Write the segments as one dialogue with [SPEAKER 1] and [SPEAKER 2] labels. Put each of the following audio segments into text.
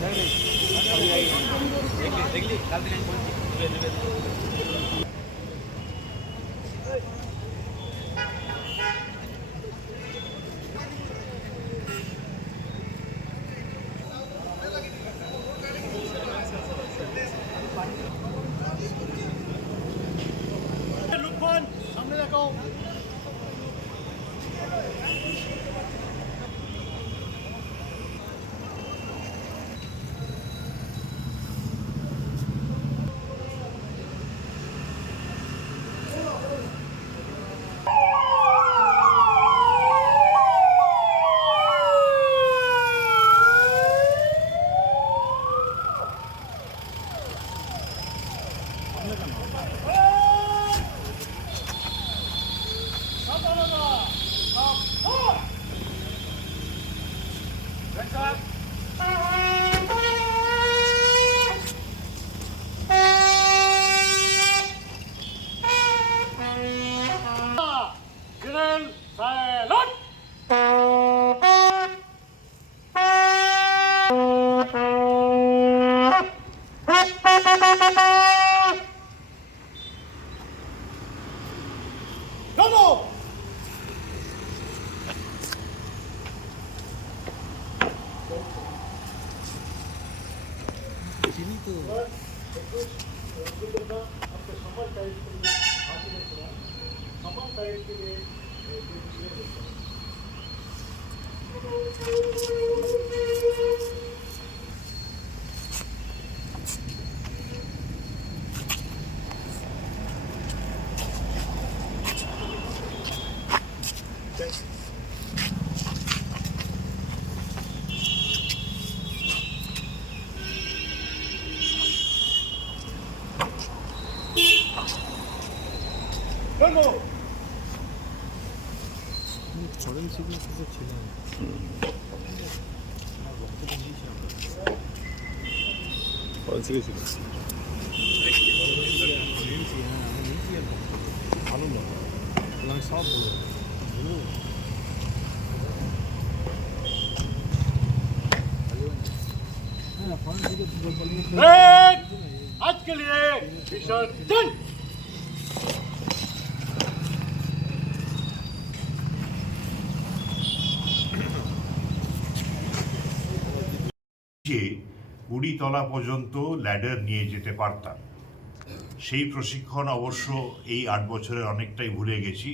[SPEAKER 1] Thank you. চলো চলো
[SPEAKER 2] 저런 식으로 계속 진행.
[SPEAKER 3] 어떻게 지금?
[SPEAKER 2] 바로 뭐. 그냥 사업 보고.
[SPEAKER 1] Break आज के लिए विसर्जन
[SPEAKER 4] যে তলা পর্যন্ত ল্যাডার নিয়ে যেতে পারতাম। সেই প্রশিক্ষণ অবশ্য এই আট বছরে অনেকটাই ভুলে গেছি।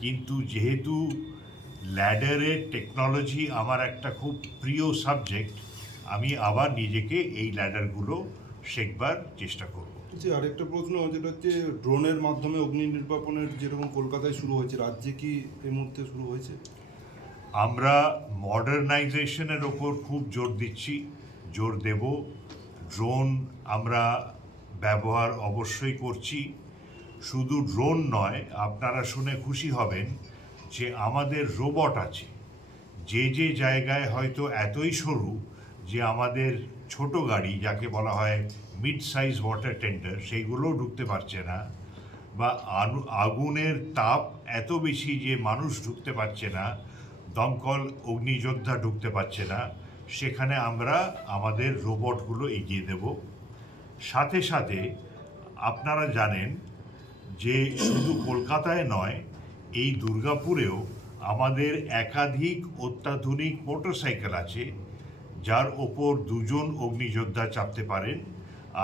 [SPEAKER 4] কিন্তু যেহেতু ল্যাডারের টেকনোলজি আমার একটা খুব প্রিয় সাবজেক্ট আমি আবার নিজেকে এই ল্যাডারগুলো শেখবার চেষ্টা করব।
[SPEAKER 3] যে আরেকটা প্রশ্ন যেটা হচ্ছে ড্রোনের মাধ্যমে অগ্নি নির্বাপনের যেরকম কলকাতায় শুরু হয়েছে রাজ্যে কি এই মুহূর্তে শুরু হয়েছে?
[SPEAKER 4] আমরা মডার্নাইজেশনের ওপর খুব জোর দিচ্ছি। জোর দেব। ড্রোন আমরা ব্যবহার অবশ্যই করছি। শুধু ড্রোন নয়, আপনারা শুনে খুশি হবেন যে আমাদের রোবট আছে। যে যে জায়গায় হয়তো এতই সরু যে আমাদের ছোট গাড়ি, যাকে বলা হয় মিড সাইজ ওয়াটার টেন্ডার সেইগুলোও ঢুকতে পারছে না বা আগুনের তাপ এত বেশি যে মানুষ ঢুকতে পারছে না, দমকল অগ্নিযোদ্ধা ঢুকতে পারছে না। সেখানে আমরা আমাদের রোবটগুলো এগিয়ে দেব। সাথে সাথে আপনারা জানেন যে শুধু কলকাতায় নয়, এই দুর্গাপুরেও আমাদের একাধিক অত্যাধুনিক মোটরসাইকেল আছে, যার ওপর দুজন অগ্নিযোদ্ধা চাপতে পারেন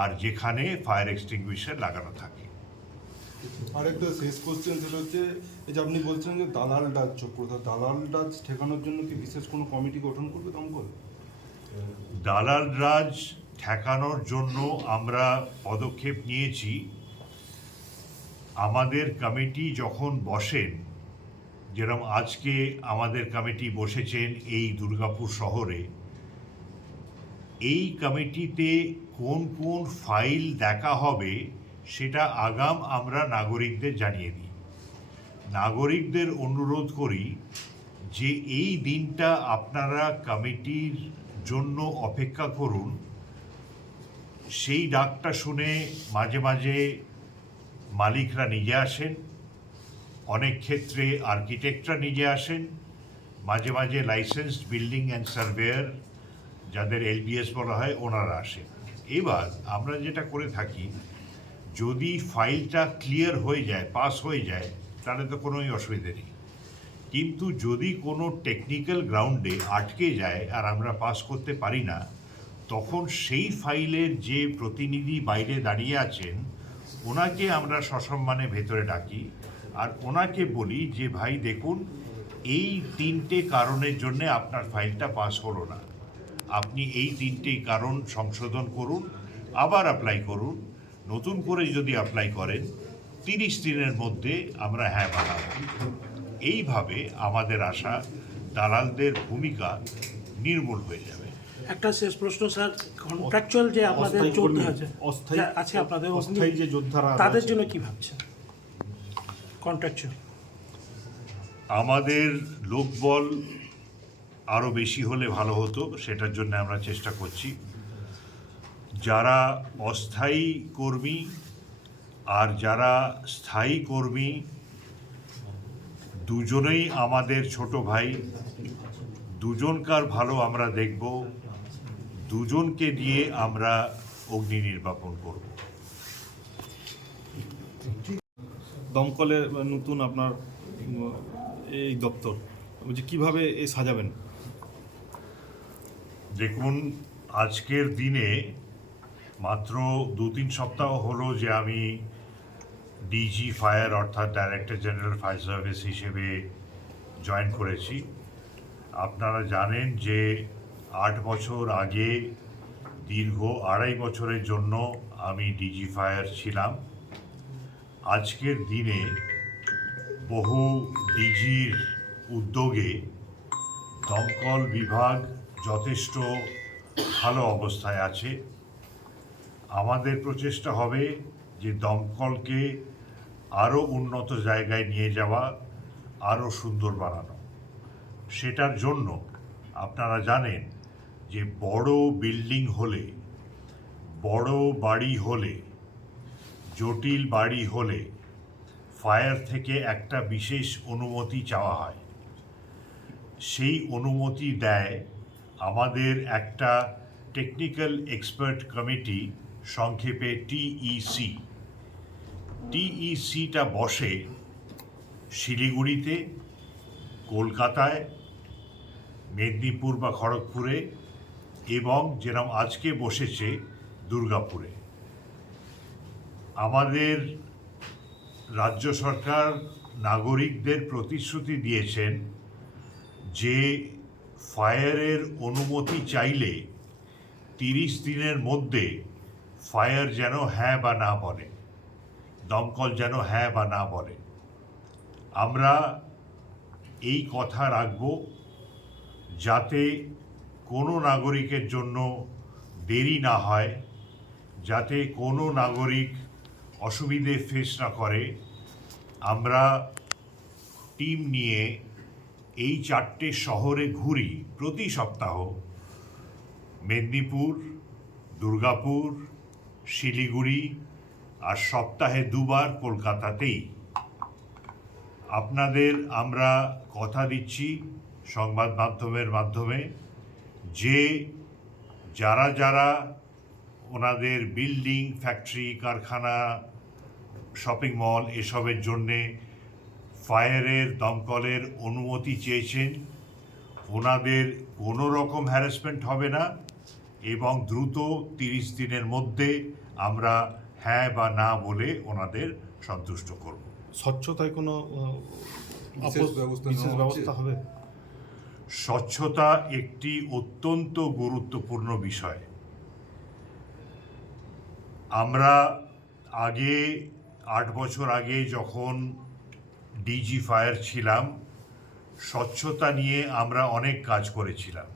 [SPEAKER 4] আর যেখানে ফায়ার এক্সটিংগুইশার লাগানো থাকে।
[SPEAKER 3] আরেকটা শেষ কোশ্চেন সেটা হচ্ছে, এই যে আপনি বলছেন যে দালাল ডাচ চক্রতা দালাল ডাচ ঠেকানোর জন্য কি বিশেষ কোনো কমিটি গঠন করবে দমকল
[SPEAKER 4] দালাল রাজ ঠেকানোর জন্য আমরা পদক্ষেপ নিয়েছি। আমাদের কমিটি যখন বসেন যেরকম আজকে আমাদের কমিটি বসেছেন এই দুর্গাপুর শহরে, এই কমিটিতে কোন কোন ফাইল দেখা হবে সেটা আগাম আমরা নাগরিকদের জানিয়ে দিই। নাগরিকদের অনুরোধ করি যে এই দিনটা আপনারা কমিটির জন্য অপেক্ষা করুন। সেই ডাকটা শুনে মাঝে মাঝে মালিকরা নিজে আসেন। অনেক ক্ষেত্রে আর্কিটেক্টরা নিজে আসেন। মাঝে মাঝে লাইসেন্সড বিল্ডিং অ্যান্ড সার্ভেয়ার, যাদের এলবিএস বলা হয়, ওনারা আসেন। এবার আমরা যেটা করে থাকি, যদি ফাইলটা ক্লিয়ার হয়ে যায়, পাস হয়ে যায়, তাহলে তো কোনোই অসুবিধে নেই। কিন্তু যদি কোনো টেকনিক্যাল গ্রাউন্ডে আটকে যায় আর আমরা পাস করতে পারি না, তখন সেই ফাইলের যে প্রতিনিধি বাইরে দাঁড়িয়ে আছেন, ওনাকে আমরা সসম্মানে ভেতরে ডাকি আর ওনাকে বলি যে, ভাই, দেখুন, এই তিনটে কারণের জন্য আপনার ফাইলটা পাস হলো না। আপনি এই তিনটে কারণ সংশোধন করুন, আবার অ্যাপ্লাই করুন। নতুন করে যদি অ্যাপ্লাই করেন, তিরিশ দিনের মধ্যে আমরা হ্যাঁ বানাবো। এইভাবে আমাদের আশা দালালদের ভূমিকা নির্মূল হয়ে যাবে।
[SPEAKER 2] একটা শেষ প্রশ্ন স্যার। কন্ট্রাকচুয়াল যে আপনাদের যোদ্ধা আছে
[SPEAKER 3] অস্থায়ী
[SPEAKER 2] আছে আপনাদের
[SPEAKER 3] অস্থায়ী যে যোদ্ধারা
[SPEAKER 2] তাদের জন্য কি ভাবছেন? কন্ট্রাকচুয়াল
[SPEAKER 4] আমাদের লোকবল আরও বেশি হলে ভালো হতো সেটার জন্য আমরা চেষ্টা করছি। যারা অস্থায়ী কর্মী আর যারা স্থায়ী কর্মী দুজনেই আমাদের ছোট ভাই। দুজনকার ভালো আমরা দেখব। দুজনকে দিয়ে আমরা অগ্নি নির্বাপন করব।
[SPEAKER 3] দমকলের নতুন আপনার এই দপ্তর বলছি কীভাবে এ সাজাবেন?
[SPEAKER 4] দেখুন আজকের দিনে মাত্র দু তিন সপ্তাহ হলো যে আমি ডিজি ফায়ার অর্থাৎ ডাইরেক্টর জেনারেল ফায়ার সার্ভিস হিসেবে জয়েন করেছি। আপনারা জানেন যে আট বছর আগে, দীর্ঘ আড়াই বছরের জন্য আমি ডিজি ফায়ার ছিলাম। আজকের দিনে বহু ডিজির উদ্যোগে দমকল বিভাগ যথেষ্ট ভালো অবস্থায় আছে। আমাদের প্রচেষ্টা হবে যে দমকলকে আরও উন্নত জায়গায় নিয়ে যাওয়া আরও সুন্দর বানানো। সেটার জন্য আপনারা জানেন যে বড় বিল্ডিং হলে, বড় বাড়ি হলে, জটিল বাড়ি হলে ফায়ার থেকে একটা বিশেষ অনুমতি চাওয়া হয়। সেই অনুমতি দেয় আমাদের একটা টেকনিক্যাল এক্সপার্ট কমিটি, সংক্ষেপে টিইসি। টিইসিটা বসে শিলিগুড়িতে, কলকাতায়, মেদিনীপুর বা খড়গপুরে এবং যেরকম আজকে বসেছে দুর্গাপুরে। আমাদের রাজ্য সরকার নাগরিকদের প্রতিশ্রুতি দিয়েছেন যে ফায়ারের অনুমতি চাইলে তিরিশ দিনের মধ্যে ফায়ার যেন হ্যাঁ বা না বলে। দমকল যেন হ্যাঁ বা না বলে। আমরা এই কথা রাখব যাতে কোনো নাগরিকের জন্য দেরি না হয়, যাতে কোনো নাগরিক অসুবিধে ফেস না করে। আমরা টিম নিয়ে এই চারটে শহরে ঘুরি প্রতি সপ্তাহ। মেদিনীপুর, দুর্গাপুর, শিলিগুড়ি আর সপ্তাহে দুবার কলকাতাতেই। আপনাদের আমরা কথা দিচ্ছি সংবাদ মাধ্যমের মাধ্যমে যে যারা যারা ওনাদের বিল্ডিং, ফ্যাক্টরি, কারখানা, শপিং মল এসবের জন্যে ফায়ারের, দমকলের অনুমতি চেয়েছেন, ওনাদের কোনো রকম হ্যারাসমেন্ট হবে না এবং দ্রুত তিরিশ দিনের মধ্যে আমরা হ্যাঁ বা না বলে ওনাদের সন্তুষ্ট করব।
[SPEAKER 3] স্বচ্ছতায় কোনো
[SPEAKER 5] বিশেষ ব্যবস্থা
[SPEAKER 3] হবে?
[SPEAKER 4] স্বচ্ছতা একটি অত্যন্ত গুরুত্বপূর্ণ বিষয়। আমরা আগে আট বছর আগে যখন ডিজি ফায়ার ছিলাম স্বচ্ছতা নিয়ে আমরা অনেক কাজ করেছিলাম।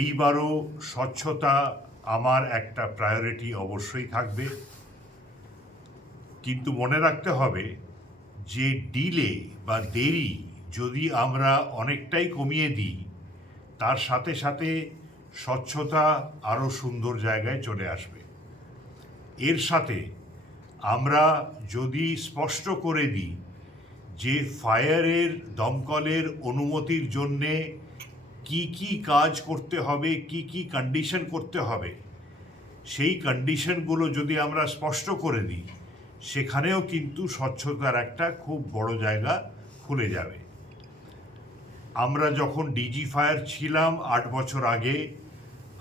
[SPEAKER 4] এইবারও স্বচ্ছতা আমার একটা প্রায়োরিটি অবশ্যই থাকবে। কিন্তু মনে রাখতে হবে যে ডিলে বা দেরি যদি আমরা অনেকটাই কমিয়ে দিই, তার সাথে সাথে স্বচ্ছতা আরও সুন্দর জায়গায় চলে আসবে। এর সাথে আমরা যদি স্পষ্ট করে দিই যে ফায়ারের দমকলের অনুমতির জন্যে কি কি কাজ করতে হবে, কি কি কন্ডিশন করতে হবে, সেই কন্ডিশনগুলো যদি আমরা স্পষ্ট করে দিই, সেখানেও কিন্তু স্বচ্ছতার একটা খুব বড় জায়গা খুলে যাবে। আমরা যখন ডিজি ফায়ার ছিলাম আট বছর আগে,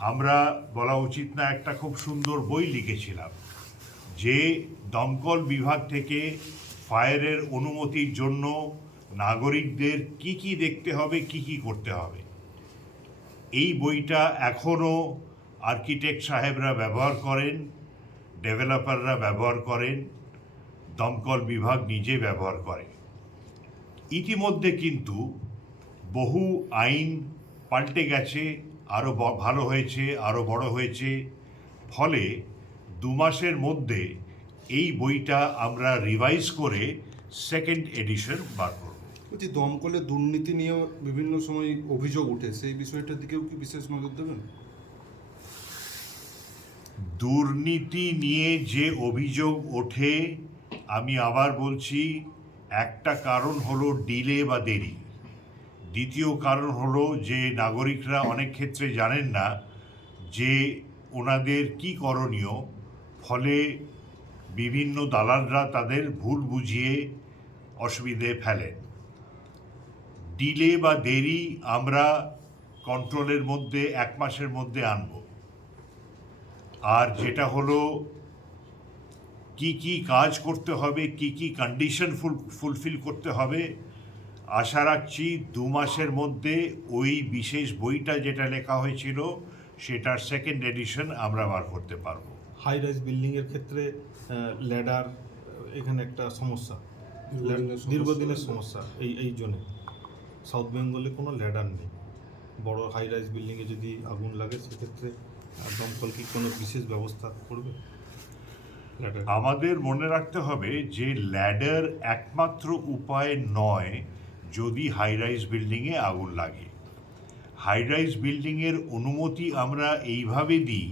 [SPEAKER 4] আমরা বলা উচিত না একটা খুব সুন্দর বই লিখেছিলাম, যে দমকল বিভাগ থেকে ফায়ারের অনুমতির জন্য নাগরিকদের কি কি দেখতে হবে, কি কি করতে হবে। এই বইটা এখনও আর্কিটেক্ট সাহেবরা ব্যবহার করেন ডেভেলপাররা ব্যবহার করেন, দমকল বিভাগ নিজে ব্যবহার করে। ইতিমধ্যে কিন্তু বহু আইন পাল্টে গেছে আরও ভালো হয়েছে আরও বড় হয়েছে। ফলে দু মাসের মধ্যে এই বইটা আমরা রিভাইজ করে সেকেন্ড এডিশন বার করব।
[SPEAKER 3] বলছি, দমকলে দুর্নীতি নিয়ে বিভিন্ন সময় অভিযোগ উঠে সেই বিষয়টার দিকেও কি বিশেষ নজর দেবেন?
[SPEAKER 4] দুর্নীতি নিয়ে যে অভিযোগ ওঠে, আমি আবার বলছি, একটা কারণ হলো ডিলে বা দেরি। দ্বিতীয় কারণ হলো যে নাগরিকরা অনেক ক্ষেত্রে জানেন না যে ওনাদের কি করণীয়, ফলে বিভিন্ন দালালরা তাদের ভুল বুঝিয়ে অসুবিধে ফেলেন। ডিলে বা দেরি আমরা কন্ট্রোলের মধ্যে এক মাসের মধ্যে আনব। আর যেটা হলো কি কি কাজ করতে হবে কি কি কন্ডিশন ফুল ফুলফিল করতে হবে আশা রাখছি দু মাসের মধ্যে ওই বিশেষ বইটা যেটা লেখা হয়েছিল সেটার সেকেন্ড এডিশন আমরা বার করতে পারব।
[SPEAKER 2] হাই রাইজ বিল্ডিংয়ের ক্ষেত্রে ল্যাডার এখানে একটা সমস্যা।
[SPEAKER 3] দীর্ঘদিনের সমস্যা।
[SPEAKER 2] সমস্যা এই এই জন্যে। সাউথ বেঙ্গলে কোনো ল্যাডার নেই। বড় হাই রাইজ বিল্ডিংয়ে যদি আগুন লাগে, সেক্ষেত্রে দমকল কি কোনো বিশেষ ব্যবস্থা করবে?
[SPEAKER 4] আমাদের মনে রাখতে হবে যে ল্যাডার একমাত্র উপায় নয় যদি হাই রাইজ বিল্ডিংয়ে আগুন লাগে। হাই রাইজ বিল্ডিংয়ের অনুমতি আমরা এইভাবে দিই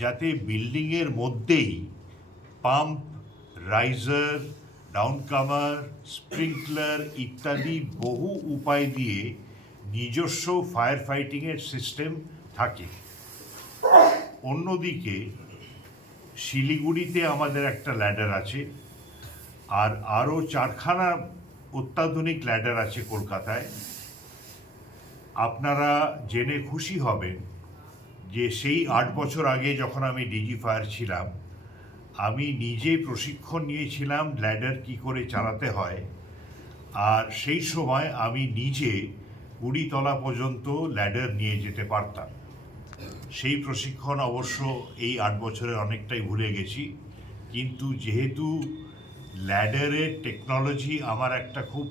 [SPEAKER 4] যাতে বিল্ডিংয়ের মধ্যেই পাম্প রাইজার ডাউনকামার স্প্রিংকলার ইত্যাদি বহু উপায় দিয়ে নিজস্ব ফায়ার ফাইটিংয়ের সিস্টেম থাকে। অন্যদিকে, শিলিগুড়িতে আমাদের একটা ল্যাডার আছে, আর আরও চারখানা অত্যাধুনিক ল্যাডার আছে কলকাতায়। আপনারা জেনে খুশি হবেন যে সেই আট বছর আগে যখন আমি ডিজি ফায়ার ছিলাম আমি নিজে প্রশিক্ষণ নিয়েছিলাম ল্যাডার কি করে চালাতে হয়। আর সেই সময় আমি নিজে কুড়ি তলা পর্যন্ত ল্যাডার নিয়ে যেতে পারতাম। সেই প্রশিক্ষণ অবশ্য এই আট বছরে অনেকটাই ভুলে গেছি। কিন্তু যেহেতু ল্যাডারের টেকনোলজি আমার একটা খুব